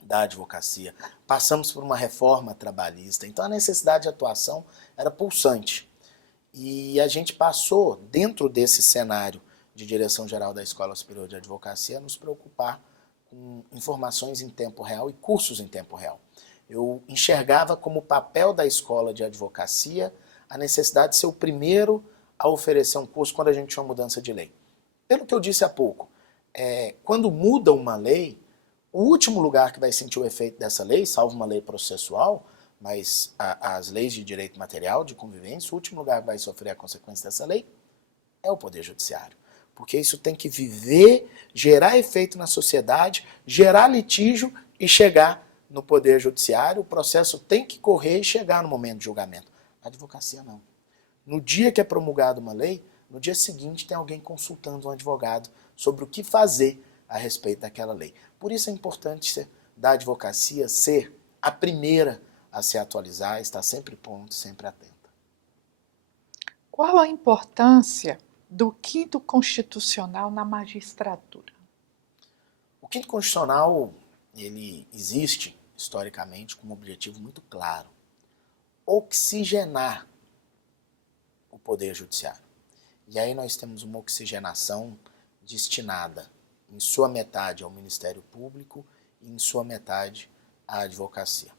da advocacia, passamos por uma reforma trabalhista, então a necessidade de atuação era pulsante. E a gente passou, dentro desse cenário de direção-geral da Escola Superior de Advocacia, a nos preocupar com informações em tempo real e cursos em tempo real. Eu enxergava como papel da escola de advocacia a necessidade de ser o primeiro a oferecer um curso quando a gente tinha uma mudança de lei. Pelo que eu disse há pouco, quando muda uma lei, o último lugar que vai sentir o efeito dessa lei, salvo uma lei processual, mas as leis de direito material, de convivência, o último lugar que vai sofrer a consequência dessa lei é o Poder Judiciário. Porque isso tem que viver, gerar efeito na sociedade, gerar litígio e chegar no Poder Judiciário. O processo tem que correr e chegar no momento de julgamento. A advocacia não. No dia que é promulgada uma lei, no dia seguinte tem alguém consultando um advogado sobre o que fazer a respeito daquela lei. Por isso é importante da advocacia ser a primeira a se atualizar, estar sempre pronto, sempre atenta. Qual a importância do quinto constitucional na magistratura? O quinto constitucional, ele existe historicamente com um objetivo muito claro: oxigenar o Poder Judiciário. E aí nós temos uma oxigenação destinada, em sua metade, ao Ministério Público e em sua metade à advocacia.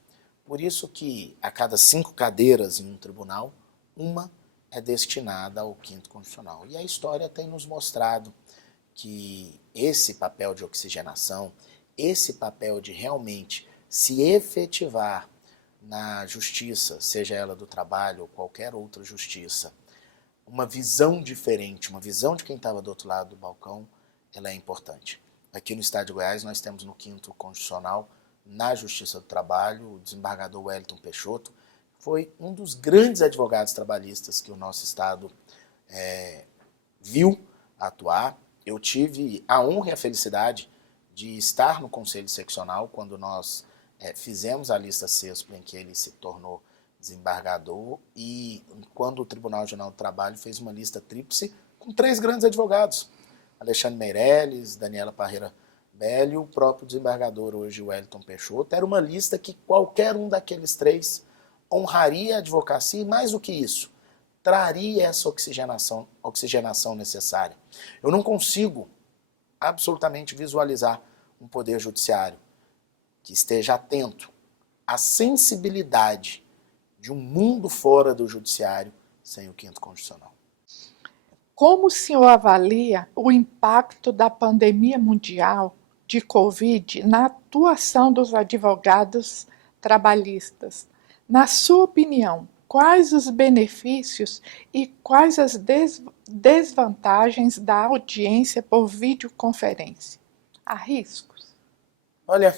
Por isso que a cada 5 cadeiras em um tribunal, uma é destinada ao quinto constitucional. E a história tem nos mostrado que esse papel de oxigenação, esse papel de realmente se efetivar na justiça, seja ela do trabalho ou qualquer outra justiça, uma visão diferente, uma visão de quem estava do outro lado do balcão, ela é importante. Aqui no estado de Goiás nós temos no quinto constitucional, na Justiça do Trabalho, o desembargador Wellington Peixoto, foi um dos grandes advogados trabalhistas que o nosso estado viu atuar. Eu tive a honra e a felicidade de estar no Conselho Seccional quando nós fizemos a lista CESP em que ele se tornou desembargador e quando o Tribunal Regional do Trabalho fez uma lista tríplice com 3 grandes advogados, Alexandre Meirelles, Daniela Parreira Belli e o próprio desembargador hoje, Wellington Peixoto. Era uma lista que qualquer um daqueles 3 honraria a advocacia e, mais do que isso, traria essa oxigenação necessária. Eu não consigo absolutamente visualizar um poder judiciário que esteja atento à sensibilidade de um mundo fora do judiciário sem o quinto constitucional. Como o senhor avalia o impacto da pandemia mundial de Covid na atuação dos advogados trabalhistas? Na sua opinião, quais os benefícios e quais as desvantagens da audiência por videoconferência? Há riscos? Olha,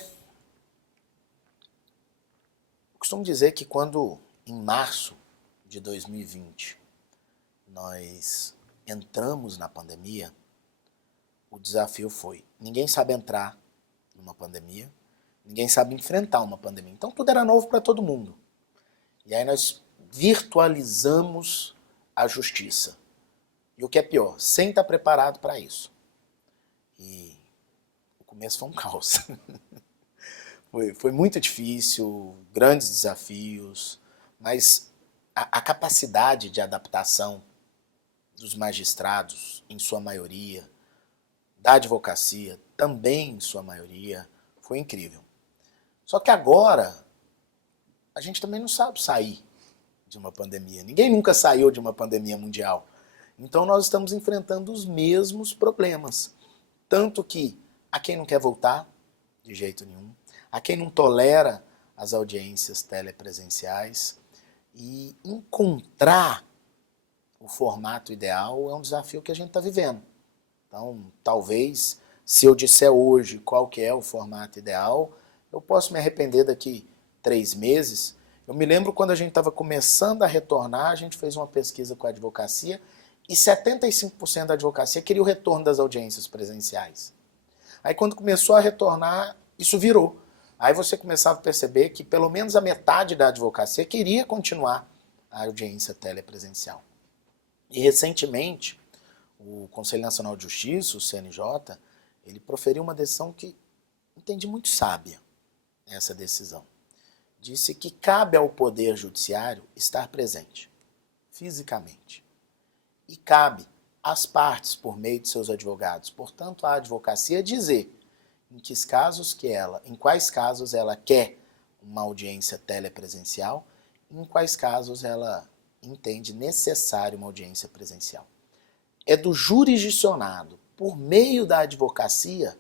eu costumo dizer que quando, em março de 2020, nós entramos na pandemia, o desafio foi, ninguém sabe entrar numa pandemia, ninguém sabe enfrentar uma pandemia. Então tudo era novo para todo mundo. E aí nós virtualizamos a justiça. E o que é pior, sem estar preparado para isso. E o começo foi um caos. Foi muito difícil, grandes desafios, mas a capacidade de adaptação dos magistrados, em sua maioria, da advocacia, também em sua maioria, foi incrível. Só que agora, a gente também não sabe sair de uma pandemia. Ninguém nunca saiu de uma pandemia mundial. Então nós estamos enfrentando os mesmos problemas. Tanto que há quem não quer voltar, de jeito nenhum, há quem não tolera as audiências telepresenciais, e encontrar o formato ideal é um desafio que a gente está vivendo. Então, talvez, se eu disser hoje qual que é o formato ideal, eu posso me arrepender daqui 3 meses. Eu me lembro quando a gente estava começando a retornar, a gente fez uma pesquisa com a advocacia e 75% da advocacia queria o retorno das audiências presenciais. Aí quando começou a retornar, isso virou. Aí você começava a perceber que pelo menos a metade da advocacia queria continuar a audiência telepresencial. E recentemente, o Conselho Nacional de Justiça, o CNJ, ele proferiu uma decisão que entendi muito sábia, essa decisão. Disse que cabe ao Poder Judiciário estar presente, fisicamente. E cabe às partes, por meio de seus advogados, portanto, à advocacia, dizer em quais casos ela quer uma audiência telepresencial, e em quais casos ela entende necessário uma audiência presencial. É do jurisdicionado, por meio da advocacia,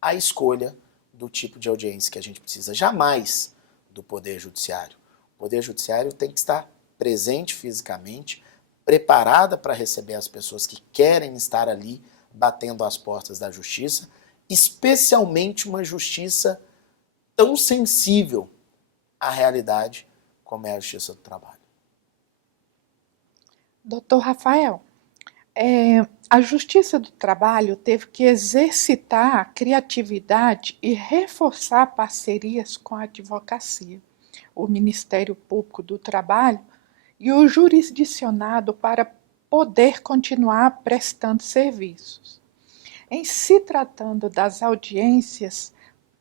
a escolha do tipo de audiência que a gente precisa, jamais do Poder Judiciário. O Poder Judiciário tem que estar presente fisicamente, preparada para receber as pessoas que querem estar ali batendo as portas da justiça, especialmente uma justiça tão sensível à realidade como é a justiça do trabalho. Doutor Rafael, a Justiça do Trabalho teve que exercitar a criatividade e reforçar parcerias com a advocacia, o Ministério Público do Trabalho e o jurisdicionado para poder continuar prestando serviços. Em se tratando das audiências,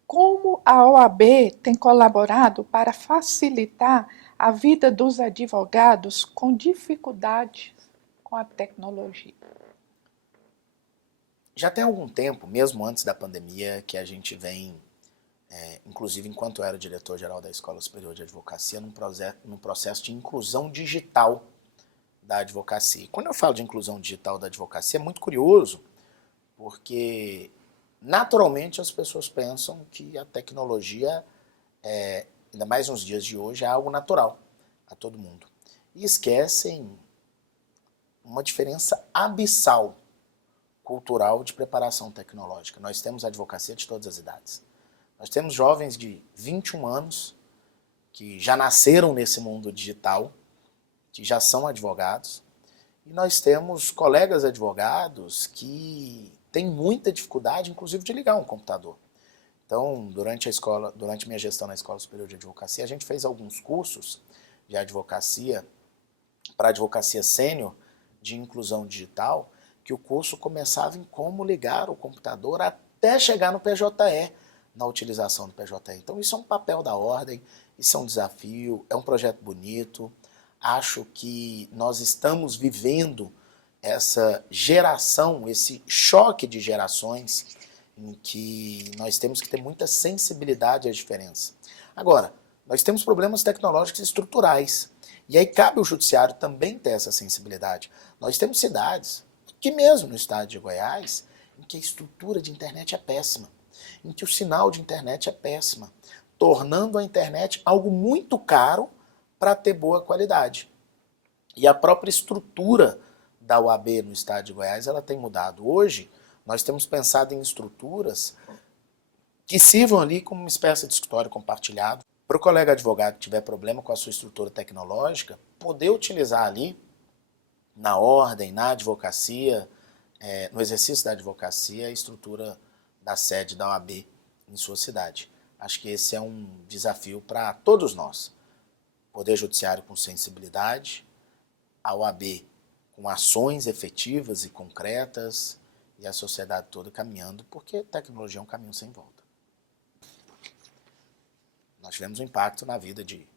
como a OAB tem colaborado para facilitar a vida dos advogados com dificuldades com a tecnologia? Já tem algum tempo, mesmo antes da pandemia, que a gente vem, inclusive enquanto eu era diretor-geral da Escola Superior de Advocacia, num processo de inclusão digital da advocacia. E quando eu falo de inclusão digital da advocacia, é muito curioso, porque naturalmente as pessoas pensam que a tecnologia, ainda mais nos dias de hoje, é algo natural a todo mundo. E esquecem uma diferença abissal cultural de preparação tecnológica. Nós temos advocacia de todas as idades. Nós temos jovens de 21 anos que já nasceram nesse mundo digital, que já são advogados, e nós temos colegas advogados que têm muita dificuldade, inclusive, de ligar um computador. Então, durante minha gestão na Escola Superior de Advocacia, a gente fez alguns cursos de advocacia, para advocacia sênior, de inclusão digital, que o curso começava em como ligar o computador até chegar no PJE, na utilização do PJE. Então isso é um papel da ordem, Isso é um desafio, é um projeto bonito. Acho que nós estamos vivendo essa geração, esse choque de gerações, em que nós temos que ter muita sensibilidade às diferenças. Agora, nós temos problemas tecnológicos estruturais, e aí cabe ao judiciário também ter essa sensibilidade. Nós temos cidades, aqui mesmo no estado de Goiás, em que a estrutura de internet é péssima, em que o sinal de internet é péssima, tornando a internet algo muito caro para ter boa qualidade. E a própria estrutura da UAB no estado de Goiás, ela tem mudado. Hoje, nós temos pensado em estruturas que sirvam ali como uma espécie de escritório compartilhado, para o colega advogado que tiver problema com a sua estrutura tecnológica, poder utilizar ali, na ordem, na advocacia, no exercício da advocacia, a estrutura da sede da OAB em sua cidade. Acho que esse é um desafio para todos nós. Poder Judiciário com sensibilidade, a OAB com ações efetivas e concretas, e a sociedade toda caminhando, porque tecnologia é um caminho sem volta. Nós tivemos um impacto na vida de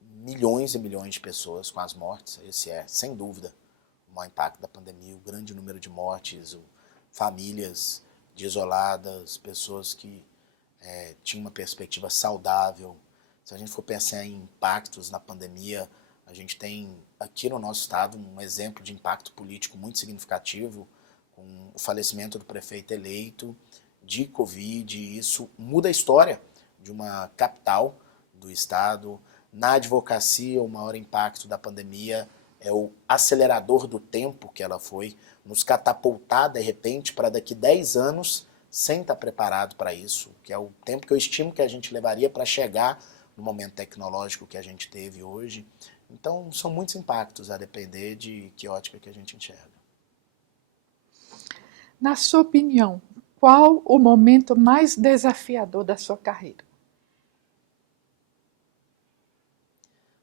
milhões e milhões de pessoas com as mortes. Esse é, sem dúvida, o maior impacto da pandemia, o grande número de mortes, famílias desoladas, pessoas que tinham uma perspectiva saudável. Se a gente for pensar em impactos na pandemia, a gente tem aqui no nosso estado um exemplo de impacto político muito significativo, com o falecimento do prefeito eleito de Covid, e isso muda a história de uma capital do estado. Na advocacia, o maior impacto da pandemia é o acelerador do tempo que ela foi, nos catapultar de repente para daqui 10 anos sem estar preparado para isso, que é o tempo que eu estimo que a gente levaria para chegar no momento tecnológico que a gente teve hoje. Então são muitos impactos, a depender de que ótica que a gente enxerga. Na sua opinião, qual o momento mais desafiador da sua carreira?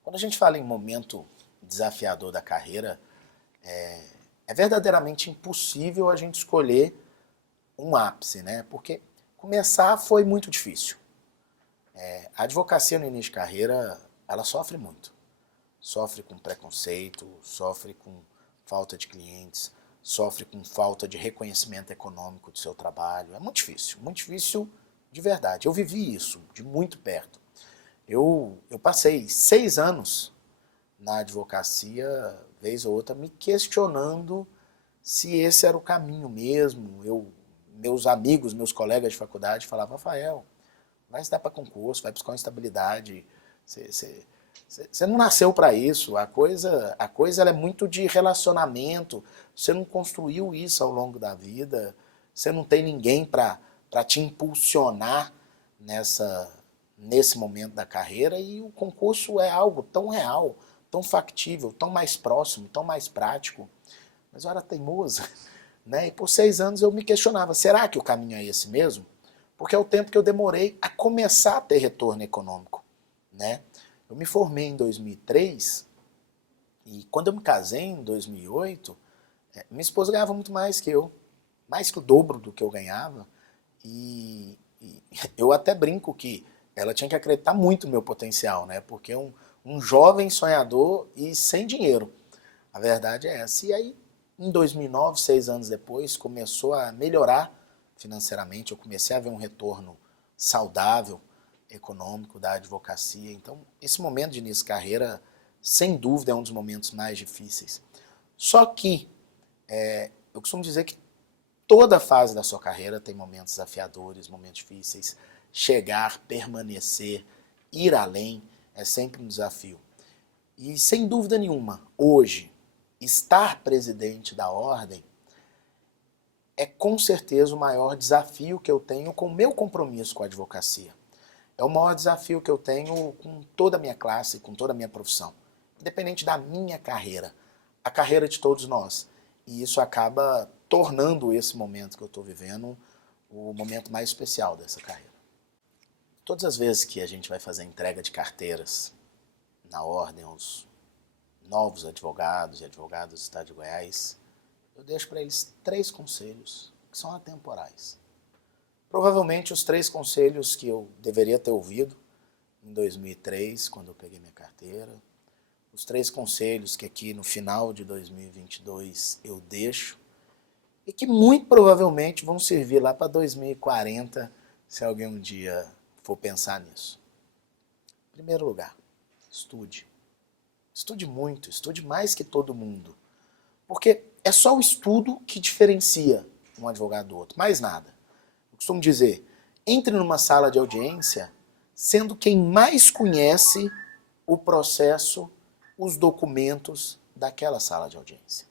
Quando a gente fala em momento desafiador da carreira, é verdadeiramente impossível a gente escolher um ápice, né? Porque começar foi muito difícil. A advocacia no início de carreira, ela sofre muito. Sofre com preconceito, sofre com falta de clientes, sofre com falta de reconhecimento econômico do seu trabalho. É muito difícil de verdade. Eu vivi isso de muito perto. Eu passei 6 anos na advocacia, vez ou outra, me questionando se esse era o caminho mesmo. Meus amigos, meus colegas de faculdade falavam: Rafael, vai estudar para concurso, vai buscar uma estabilidade, você não nasceu para isso, a coisa ela é muito de relacionamento, você não construiu isso ao longo da vida, você não tem ninguém para te impulsionar nesse momento da carreira, e o concurso é algo tão real, tão factível, tão mais próximo, tão mais prático. Mas eu era teimosa, né? E por 6 anos eu me questionava, será que o caminho é esse mesmo? Porque é o tempo que eu demorei a começar a ter retorno econômico, né? Eu me formei em 2003 e quando eu me casei em 2008, minha esposa ganhava muito mais que eu, mais que o dobro do que eu ganhava, e eu até brinco que ela tinha que acreditar muito no meu potencial, né? Porque um jovem sonhador e sem dinheiro, a verdade é essa. E aí, em 2009, 6 anos depois, começou a melhorar financeiramente, eu comecei a ver um retorno saudável, econômico da advocacia. Então, esse momento de início de carreira, sem dúvida, é um dos momentos mais difíceis. Só que, eu costumo dizer que toda fase da sua carreira tem momentos desafiadores, momentos difíceis. Chegar, permanecer, ir além, é sempre um desafio. E, sem dúvida nenhuma, hoje, estar presidente da ordem é com certeza o maior desafio que eu tenho com o meu compromisso com a advocacia. É o maior desafio que eu tenho com toda a minha classe, com toda a minha profissão. Independente da minha carreira, a carreira de todos nós. E isso acaba tornando esse momento que eu estou vivendo o momento mais especial dessa carreira. Todas as vezes que a gente vai fazer entrega de carteiras na ordem aos novos advogados e advogadas do estado de Goiás, eu deixo para eles 3 conselhos que são atemporais. Provavelmente os 3 conselhos que eu deveria ter ouvido em 2003, quando eu peguei minha carteira. Os 3 conselhos que aqui no final de 2022 eu deixo e que muito provavelmente vão servir lá para 2040, se alguém um dia for pensar nisso. Em primeiro lugar, estude. Estude muito, estude mais que todo mundo. Porque é só o estudo que diferencia um advogado do outro, mais nada. Eu costumo dizer, entre numa sala de audiência sendo quem mais conhece o processo, os documentos daquela sala de audiência.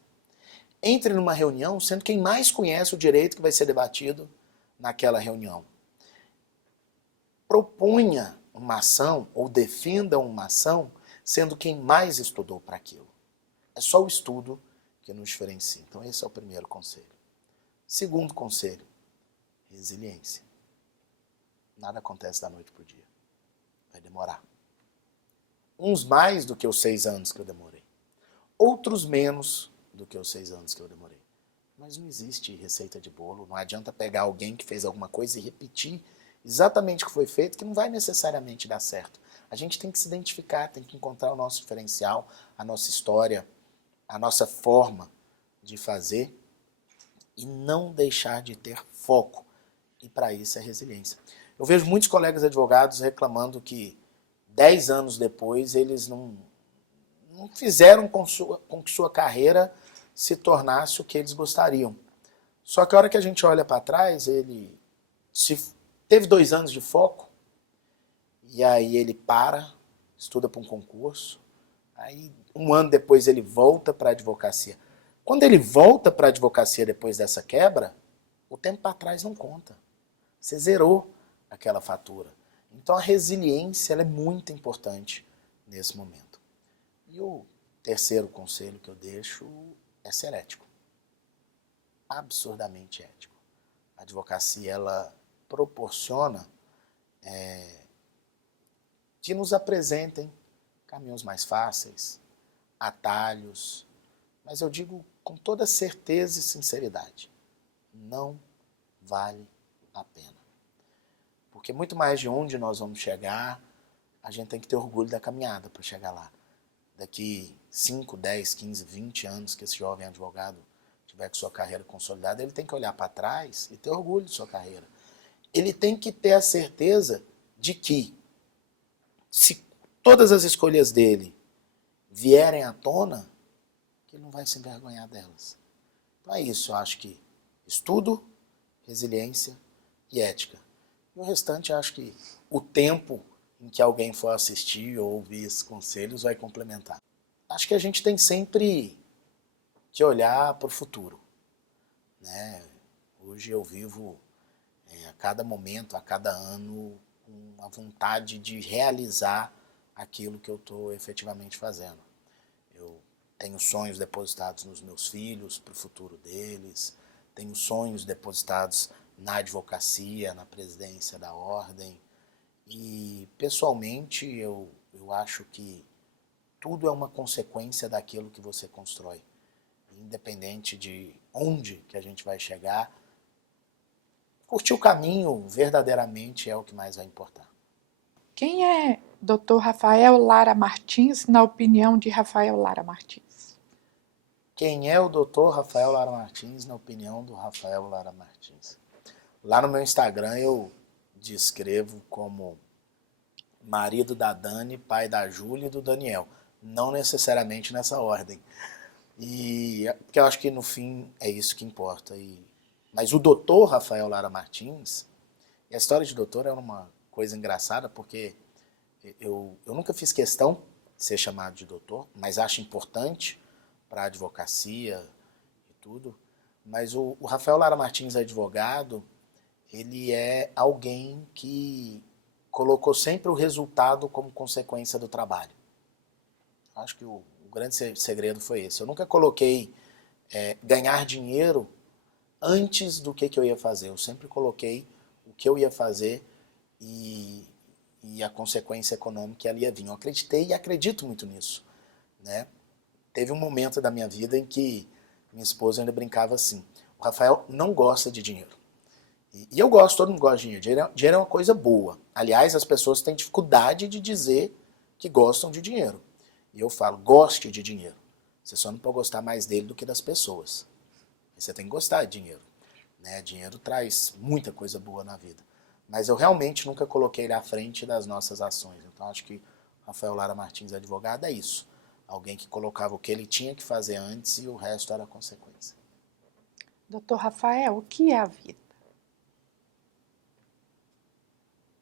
Entre numa reunião sendo quem mais conhece o direito que vai ser debatido naquela reunião. Proponha uma ação ou defenda uma ação sendo quem mais estudou para aquilo. É só o estudo que nos diferencia. Então esse é o primeiro conselho. Segundo conselho, resiliência. Nada acontece da noite para o dia. Vai demorar. Uns mais do que os 6 anos que eu demorei. Outros menos do que os 6 anos que eu demorei. Mas não existe receita de bolo. Não adianta pegar alguém que fez alguma coisa e repetir exatamente o que foi feito, que não vai necessariamente dar certo. A gente tem que se identificar, tem que encontrar o nosso diferencial, a nossa história, a nossa forma de fazer e não deixar de ter foco. E para isso é resiliência. Eu vejo muitos colegas advogados reclamando que 10 anos depois eles não fizeram com que sua carreira se tornasse o que eles gostariam. Só que a hora que a gente olha para trás, ele teve 2 anos de foco, e aí ele estuda para um concurso, aí 1 ano depois ele volta para a advocacia. Quando ele volta para a advocacia depois dessa quebra, o tempo para trás não conta. Você zerou aquela fatura. Então a resiliência ela é muito importante nesse momento. E o terceiro conselho que eu deixo é ser ético. Absurdamente ético. A advocacia ela proporciona que nos apresentem caminhos mais fáceis, atalhos, mas eu digo com toda certeza e sinceridade, não vale a pena. Porque muito mais de onde nós vamos chegar, a gente tem que ter orgulho da caminhada para chegar lá. Daqui 5, 10, 15, 20 anos que esse jovem advogado tiver com sua carreira consolidada, ele tem que olhar para trás e ter orgulho de sua carreira. Ele tem que ter a certeza de que, se todas as escolhas dele vierem à tona, que ele não vai se envergonhar delas. Então é isso, eu acho que estudo, resiliência e ética. E o restante, eu acho que o tempo em que alguém for assistir ou ouvir esses conselhos vai complementar. Acho que a gente tem sempre que olhar para o futuro, né? Hoje eu vivo a cada momento, a cada ano, com a vontade de realizar aquilo que eu estou efetivamente fazendo. Eu tenho sonhos depositados nos meus filhos, para o futuro deles, tenho sonhos depositados na advocacia, na presidência da ordem, e pessoalmente eu acho que tudo é uma consequência daquilo que você constrói. Independente de onde que a gente vai chegar, curtir o caminho verdadeiramente é o que mais vai importar. Quem é Dr. Rafael Lara Martins, na opinião de Rafael Lara Martins? Quem é o Dr. Rafael Lara Martins, na opinião do Rafael Lara Martins? Lá no meu Instagram eu descrevo como marido da Dani, pai da Júlia e do Daniel. Não necessariamente nessa ordem. Porque eu acho que no fim é isso que importa. Mas o doutor Rafael Lara Martins, e a história de doutor é uma coisa engraçada, porque eu nunca fiz questão de ser chamado de doutor, mas acho importante para a advocacia e tudo. Mas o Rafael Lara Martins, advogado, ele é alguém que colocou sempre o resultado como consequência do trabalho. Acho que o grande segredo foi esse. Eu nunca coloquei ganhar dinheiro antes do que eu ia fazer. Eu sempre coloquei o que eu ia fazer e a consequência econômica ela ia vir. Eu acreditei e acredito muito nisso, né? Teve um momento da minha vida em que minha esposa ainda brincava assim: o Rafael não gosta de dinheiro. E eu gosto, todo mundo gosta de dinheiro. Dinheiro é uma coisa boa. Aliás, as pessoas têm dificuldade de dizer que gostam de dinheiro. E eu falo, goste de dinheiro. Você só não pode gostar mais dele do que das pessoas. Você tem que gostar de dinheiro. Né? Dinheiro traz muita coisa boa na vida. Mas eu realmente nunca coloquei ele à frente das nossas ações. Então acho que Rafael Lara Martins, advogado, é isso. Alguém que colocava o que ele tinha que fazer antes e o resto era consequência. Doutor Rafael, o que é a vida?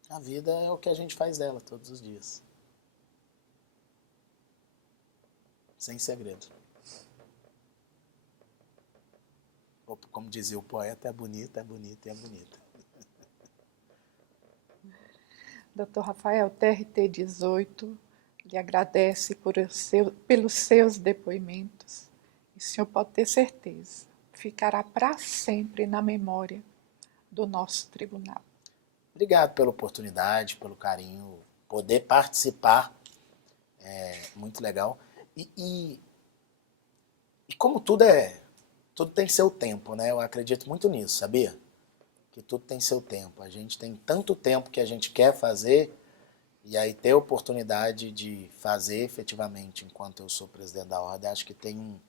A vida é o que a gente faz dela todos os dias. Sem segredo. Como dizia o poeta, é bonita, é bonita e é bonita. Doutor Rafael, TRT 18 lhe agradece pelos seus depoimentos. E o senhor pode ter certeza, ficará para sempre na memória do nosso tribunal. Obrigado pela oportunidade, pelo carinho, poder participar, é muito legal. E como tudo tem seu tempo, né? Eu acredito muito nisso, sabia? Que tudo tem seu tempo. A gente tem tanto tempo que a gente quer fazer, e aí ter a oportunidade de fazer efetivamente enquanto eu sou presidente da ordem, acho que tem um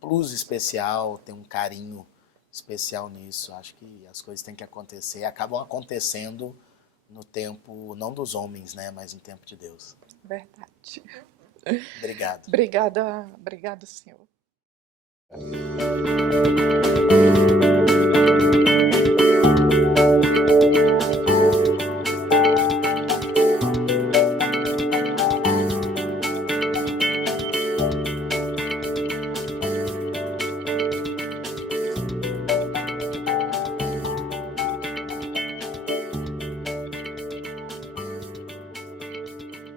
plus especial, tem um carinho especial nisso. Acho que as coisas têm que acontecer e acabam acontecendo no tempo, não dos homens, né, mas no tempo de Deus. Verdade. Obrigado. Obrigada, senhor.